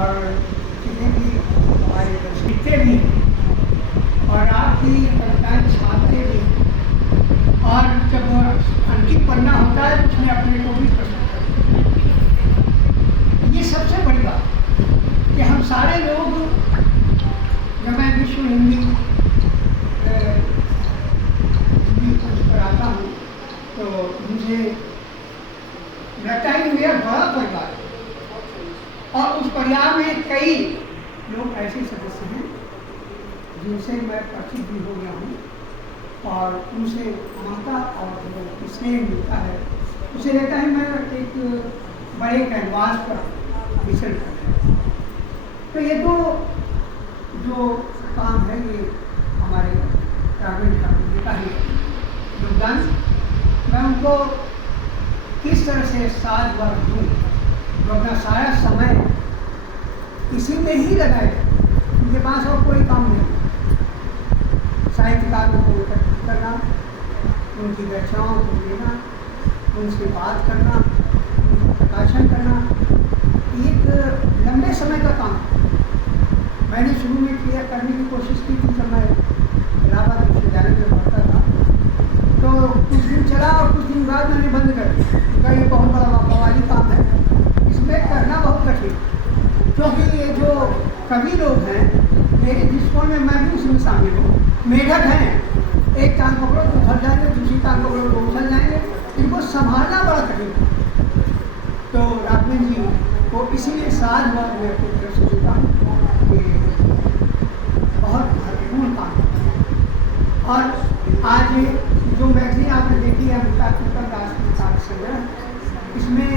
और जितने भी हमारे सीखते भी और आपकी कविताएं छापते भी, और जब अंकित पन्ना होता है तो उसमें अपने को भी प्रस्तुत करते हैं। ये सबसे बड़ी बात कि हम सारे लोग, जब मैं विश्व हिंदी पर आता हूँ तो मुझे लगता है कि मेरा बड़ा परिवार है, और उस परिवार में कई लोग ऐसे सदस्य हैं जिनसे मैं परिचित भी हो गया हूँ, और उनसे ममता और स्नेह मिलता है। उसे रहता है मैं एक बड़े कैनवास पर विचरण कर रहा हूँ। तो ये तो जो काम है ये हमारे राघवेंद्र ठाकुर जी का ही योगदान। मैं उनको किस तरह से साथ बार दूँ, तो अपना सारा समय इसी में ही लगाए। उनके पास और कोई काम नहीं, साहित्यकारों को एकत्रित करना, उनकी व्याख्याओं को लेना, उनसे बात करना, उनका प्रकाशन करना, एक लंबे समय का काम। मैंने शुरू में किया करने की कोशिश की थी जब मैं इलाहाबाद विश्वविद्यालय में पढ़ता था, तो कुछ दिन चला और कुछ दिन बाद मैंने बंद कर दिया, क्योंकि ये बहुत बड़ा बवाली काम है, इसमें करना बहुत कठिन। क्योंकि ये जो कवि लोग हैं मेरे दृष्टिकोण में, मैं भी उसमें शामिल हूँ, मेढक हैं, एक टांग पकड़ो तो उछल जाएंगे, दूसरी टांग पकड़ो तो उछल जाएंगे, इनको संभालना बड़ा कठिन है। तो राघवेंद्र जी को इसीलिए साथ बार मैं अपनी तरफ से देता हूँ कि बहुत महत्वपूर्ण काम है। और आज जो मैगजीन आपने देखी है अमृता कुलकर राष्ट्रीय साहित्य संग्रह, इसमें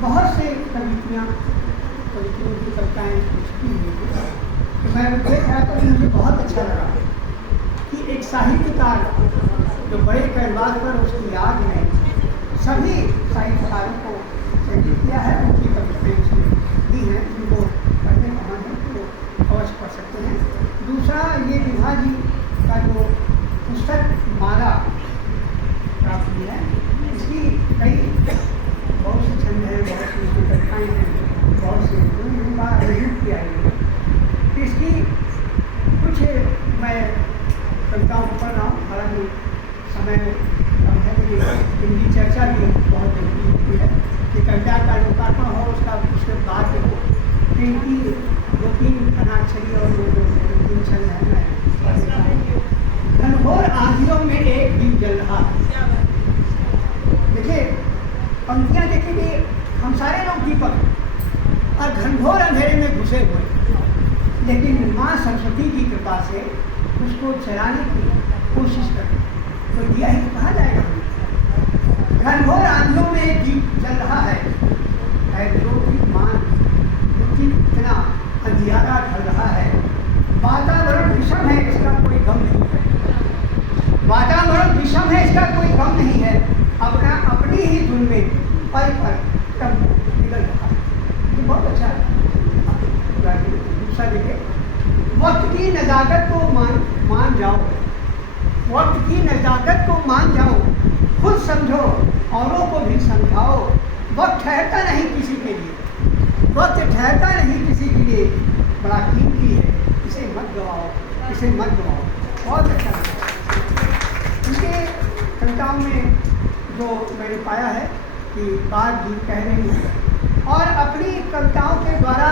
बहुत से कविताएँ की कविताएँ छपी हुई थी। तो मैं देख रहा था कि मुझे बहुत अच्छा लगा कि एक साहित्यकार जो बड़े कैनवास पर उसकी याद में सभी साहित्यकारों को संगीत किया है, उनकी कविताएँ दी हैं, जिनको पढ़ने का मन है तो अवश्य पढ़ सकते हैं। दूसरा, ये विभा जी का जो पुस्तक माला प्राप्त हुई है, इसकी कई बहुत से छंद हैं, बहुत सी उसकी कविताएँ हैं, बहुत से उनका रिव्यू किया है। इसकी कुछ मैं कविताओं को पढ़ रहा हूँ, हालांकि समय कम है, इनकी चर्चा भी बहुत जरूरी होती है कि कविता का लोकार्पण हो, उसके बाद हो। इनकी 2-3 अनाक्षरी और 2-3 छंद हैं, मैं घनघोर आंधियों में एक दीप जल रहा। देखिए पंक्तियाँ देखेंगे, हम सारे लोग दीपक और घनघोर अंधेरे में घुसे हुए, लेकिन माँ सरस्वती की कृपा से उसको जलाने की कोशिश करें तो दिया ही कहा जाएगा। घनघोर आंधियों में एक दीप जल रहा है जो कि मान इतना अंधियारा ढल रहा है। वातावरण विषम है, इसका कोई गम नहीं है। वातावरण विषम है, इसका कोई गम नहीं है। अपनी ही धुन में पल पर तब निकल रहा है। ये बहुत अच्छा है। दूसरा देखिए, वक्त की नजाकत को मान जाओ, वक्त की नजाकत को मान जाओ, खुद समझो औरों को भी समझाओ। वक्त ठहरता नहीं किसी के लिए, वक्त ठहरता नहीं किसी के लिए, बड़ा कीमती है, इसे मत गवाओ, इसे मत गवाओ। बहुत अच्छा लगा उनके कविताओं में जो मैंने पाया है कि बात भी कह रही है और अपनी कविताओं के द्वारा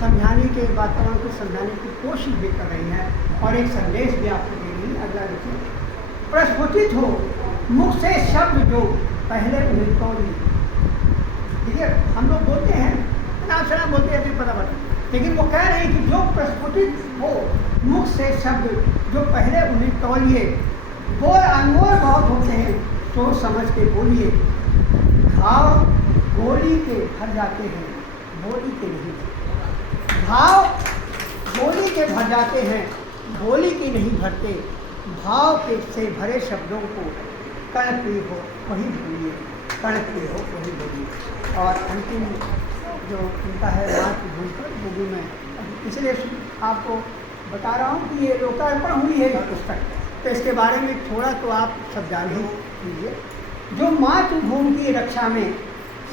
समझाने के, वातावरण को समझाने की कोशिश भी कर रही हैं और एक संदेश भी आपको दे रही है। अगला देखिए, प्रस्फुटित हो मुख से शब्द जो पहले उन्हें कौन। देखिए हम लोग बोलते हैं, नाम से नाम बोलते हैं पता पता, लेकिन वो कह रहे हैं कि जो प्रस्फुटित हो मुख से शब्द जो पहले उन्हें तौलिए, वो अनमोल बहुत होते हैं, सोच समझ के बोलिए। घाव गोली के भर जाते हैं, बोली के नहीं। भाव गोली के भर जाते हैं, बोली के नहीं भरते। भाव के से भरे शब्दों को कणप्रिय हो वही बोलिए, कणप्रिय हो वही बोलिए। और अंतिम जो उनका है मातृभूमि पर, वो भी मैं इसलिए आपको बता रहा हूँ कि ये लोकार्पण हुई है ये पुस्तक, तो इसके बारे में थोड़ा तो आप सब जान ही लीजिए। जो मातृभूमि की रक्षा में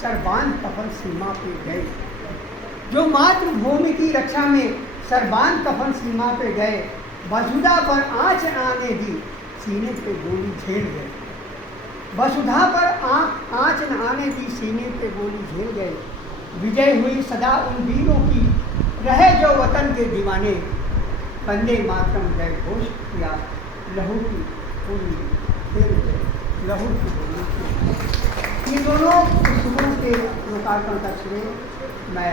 सर्वांग कफल सीमा पे गए, जो मातृभूमि की रक्षा में सरबान कफन सीमा पे गए, वसुधा पर आँच आने दी, सीने पे गोली झेल गए। वसुधा पर आँच न आने दी, सीने पे गोली झेल गए। विजय हुई सदा उन वीरों की, रहे जो वतन के दीवाने, वंदे मातरम जय घोष किया, लहू की पूरी खेल गए, लहू की पूरी। ये दोनों पुस्तकों के लोकार्पण का श्रेय मैं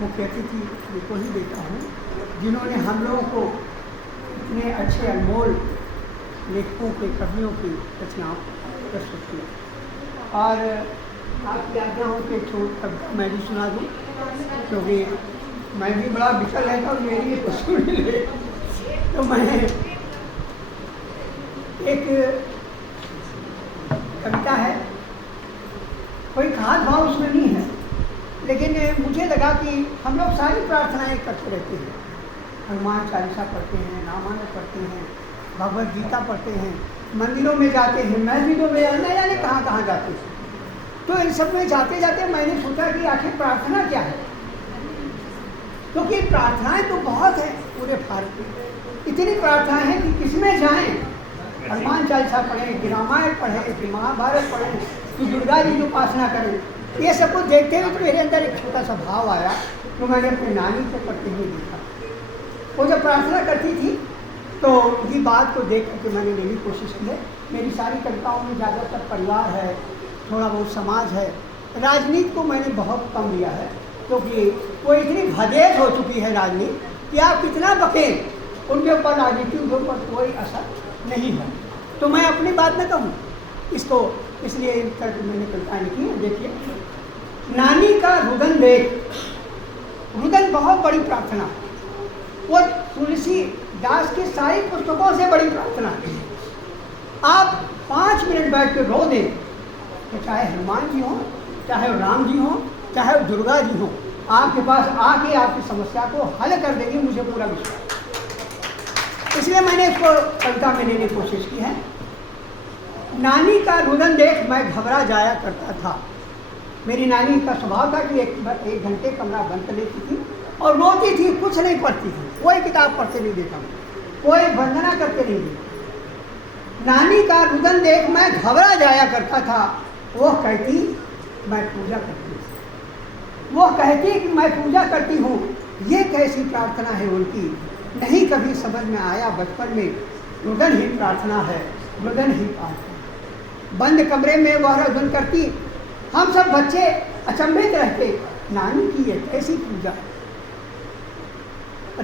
मुख्य अतिथि को ही देता हूँ, जिन्होंने हम लोगों को इतने अच्छे अनमोल लेखकों के, कवियों की रचनाओं प्रस्तुत किया। और आपकी आज्ञाओं के छोट कविता मैं भी सुना दूँ, क्योंकि मैं भी बड़ा विकल रहता हूँ, मेरी ये सुन ले। तो मैं एक कविता है, कोई खास भाव उसमें नहीं है, लेकिन मुझे लगा कि हम लोग सारी प्रार्थनाएं करते रहते हैं। हनुमान चालीसा पढ़ते हैं, रामायण पढ़ते हैं, भगवद गीता पढ़ते हैं, मंदिरों में जाते हैं, मस्जिदों में न जाने कहाँ कहाँ जाते हैं। तो इन सब में जाते जाते मैंने सोचा कि आखिर प्रार्थना क्या है, क्योंकि प्रार्थनाएं तो बहुत हैं पूरे भारत में। इतनी प्रार्थनाएं हैं कि किसमें जाएं। हनुमान चालीसा पढ़ें, कि रामायण पढ़ें, कि महाभारत पढ़ें, कि दुर्गा जी की उपासना करें। ये सब कुछ देखते हुए तो मेरे अंदर एक छोटा सा भाव आया, तो मैंने अपनी नानी को करते हुए देखा। वो जब प्रार्थना करती थी तो ये बात को देख करके मैंने लेने की कोशिश की है। मेरी सारी कविताओं में ज़्यादातर परिवार है, थोड़ा बहुत समाज है, राजनीति को मैंने बहुत कम लिया है, क्योंकि वो इतनी भदेश हो चुकी है राजनीति कि आप कितना बकें, उनके ऊपर राजनीति के ऊपर कोई असर नहीं है। तो मैं अपनी बात न कहूँ इसको, इसलिए इन तरह मैंने कविताएं लिखी है। देखिए, नानी का रुदन देख। रुदन बहुत बड़ी प्रार्थना, वो तुलसीदास की सारी पुस्तकों से बड़ी प्रार्थना है। आप 5 मिनट बैठ के रो दें, तो चाहे हनुमान जी हों, चाहे राम जी हों, चाहे दुर्गा जी हों, आपके पास आके आपकी समस्या को हल कर देंगे, मुझे पूरा विश्वास। इसलिए मैंने इसको कविता में लेने की कोशिश की है। नानी का रुदन देख मैं घबरा जाया करता था। मेरी नानी का स्वभाव था कि एक घंटे कमरा बंद कर लेती थी और रोती थी, कुछ नहीं पढ़ती थी, कोई किताब पढ़ते नहीं देखा, कोई वंदना करते नहीं देखा। नानी का रुदन देख मैं घबरा जाया करता था। वो कहती मैं पूजा करती हूँ, वो कहती कि मैं पूजा करती हूँ। ये कैसी प्रार्थना है उनकी, नहीं कभी समझ में आया बचपन में। रुदन ही प्रार्थना है, रुदन ही प्रार्थना। बंद कमरे में वह रुदन करती, हम सब बच्चे अचंभित रहते, नानी की ये कैसी पूजा।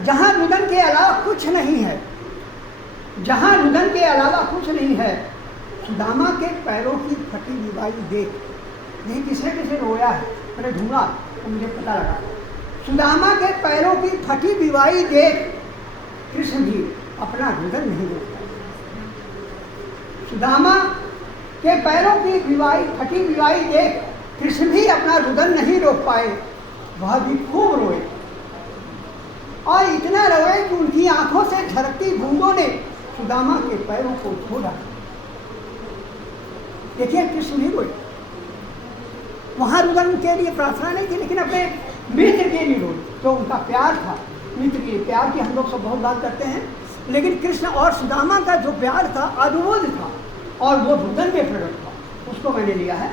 जहाँ रुदन के अलावा कुछ नहीं है, जहाँ रुदन के अलावा कुछ नहीं है। सुदामा के पैरों की फटी विवाही देख। नहीं किसने किसे रोया है, मैंने ढूंढा तो मुझे पता लगा। सुदामा के पैरों की फटी विवाही देख, कृष्ण जी अपना रुदन नहीं रोकता। सुदामा के पैरों की फटी विवाही देख, कृष्ण भी अपना रुदन नहीं रोक पाए। वह भी खूब रोए और इतना रोए कि उनकी आंखों से झलकती बूंदों ने सुदामा के पैरों को धो डाला। देखिए, कृष्ण भी रोए। वहां रुदन के लिए प्रार्थना नहीं थी, लेकिन अपने मित्र के लिए रोए, तो उनका प्यार था। मित्र के प्यार की हम लोग सब बहुत बात करते हैं, लेकिन कृष्ण और सुदामा का जो प्यार था अद्भुत था और वो रुदन में प्रकट था, उसको मैंने लिया है।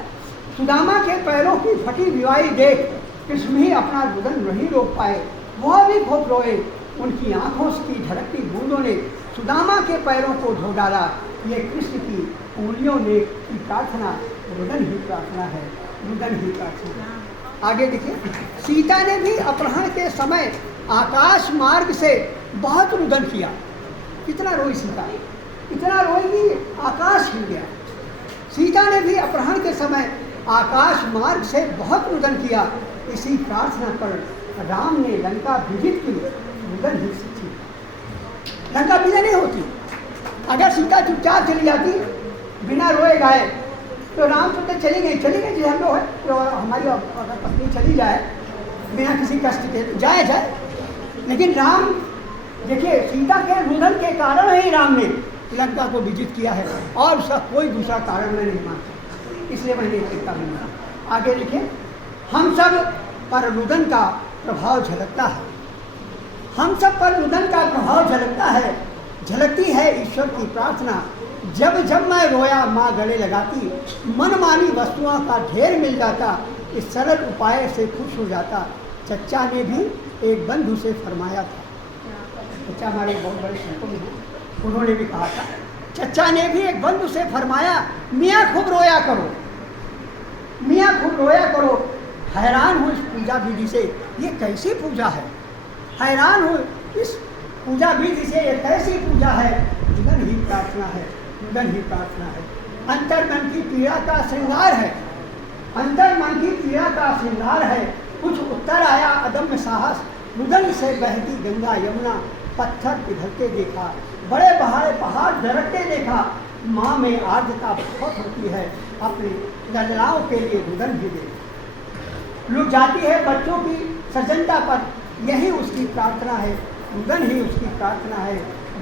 सुदामा के पैरों की फटी विवाही देख, कृष्ण भी अपना रुदन नहीं रोक पाए। वह भी खूब रोए, उनकी आंखों की झलकती बूंदों ने सुदामा के पैरों को धो डाला। ये कृष्ण की उंगलियों ने की प्रार्थना रुदन ही प्रार्थना है, रुदन ही प्रार्थना। आगे देखिए, सीता ने भी अपहरण के समय आकाश मार्ग से बहुत रुदन किया। कितना रोई सीता, इतना रोई कि आकाश हिल गया। सीता ने भी अपहरण के समय आकाश मार्ग से बहुत रुदन किया। इसी प्रार्थना पर राम ने लंका विजित की, रुदन ही सीखी। लंका विजय नहीं होती अगर सीता चुपचाप चली जाती बिना रोए गाए। तो राम तो चली गई जी, हम लोग है तो हमारी अगर पत्नी चली जाए बिना किसी कष्ट के तो जाए, लेकिन राम देखिए, सीता के रुदन के कारण ही राम ने लंका को विजित किया है और उसका कोई दूसरा कारण मैं नहीं मानता। इसलिए मैंने एक कविता में आगे लिखे, हम सब पर रुदन का प्रभाव झलकता है, हम सब पर रुदन का प्रभाव झलकता है। झलकती है ईश्वर की प्रार्थना, जब जब मैं रोया माँ गले लगाती, मनमानी वस्तुओं का ढेर मिल जाता, इस सरल उपाय से खुश हो जाता। चच्चा ने भी एक बंधु से फरमाया था, चच्चा हमारे बहुत बड़े संतों में हैं, उन्होंने भी कहा था, चच्चा ने भी एक बंधु से फरमाया, मियाँ खूब रोया करो, मियाँ खूब रोया करो। हैरान हूँ इस पूजा विधि से, ये कैसी पूजा है, हैरान हूँ इस पूजा विधि से, ये कैसी पूजा है। जुगन ही प्रार्थना है, जुगन ही प्रार्थना है। अंतर मन की पीड़ा का श्रृंगार है, अंतर मन की पीड़ा का श्रृंगार है। कुछ उत्तर आया अदम्य साहस, रुदन से बहती गंगा यमुना, पत्थर पिघलते देखा, बड़े बहाए पहाड़ दरकते देखा। माँ में आर्द्रता बहुत होती है, अपने लड़ाओं के लिए रुदन भी दे। लुट जाती है बच्चों की सजनता पर, यही उसकी प्रार्थना है, रुदन ही उसकी प्रार्थना है।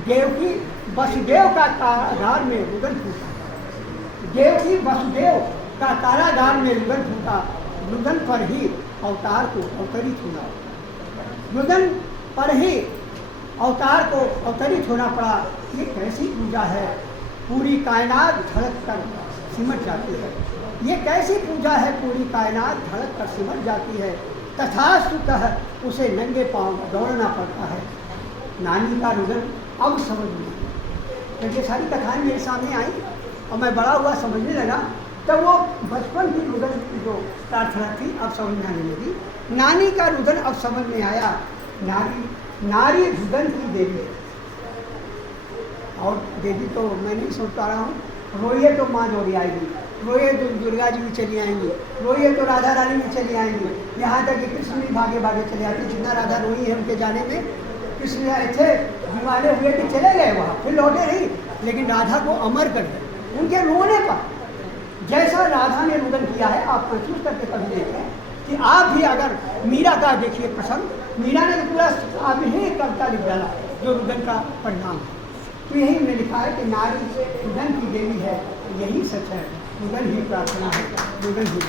देवकी वसुदेव का कारागार में रुदन फूटा, देवकी वसुदेव का कारागार में रुदन फूटा, रुदन पर ही अवतार को अवतरित होना, रुदन पर ही अवतार को अवतरित होना पड़ा। ये कैसी पूजा है, पूरी कायनात धड़क कर सिमट जाती है। ये कैसी पूजा है, पूरी कायनात धड़क कर सिमट जाती है। तथास्तु कह उसे नंगे पांव दौड़ना पड़ता है। नानी का रुदन अब समझ में, जब ये सारी कथाएं मेरे सामने आई और मैं बड़ा हुआ समझने लगा, तब वो बचपन की रुदन की जो प्रार्थना थी अब समझ में आने लगी। नानी का रुदन अब समझ में आया। नारी रुदन की देवी है, और देवी तो मैं नहीं सोच पा रहा हूँ। रोइए तो माँ जोड़ी आएगी, रोइए तो दुर्गा जी भी चली आएंगी, रोइए तो राधा रानी भी चली आएंगी, यहाँ तक कि कृष्ण भी भागे भागे चले आते। जितना राधा रोई है उनके जाने में, कृष्ण आए थे दीवाने हुए कि चले गए वहाँ, फिर लौटे नहीं, लेकिन राधा को अमर कर दिया उनके रोने पर। जैसा राधा ने रुदन किया है, आप महसूस करके कभी देखें कि आप भी अगर मीरा का देखिए प्रसंग, मीरा ने तो पूरा आप ही कविता लिख डाला जो रुदन का परिणाम है। तो यही उन्हें लिखा है कि नारी रुदन की देवी है, यही सच है, रुदन ही प्रार्थना है, रुदन ही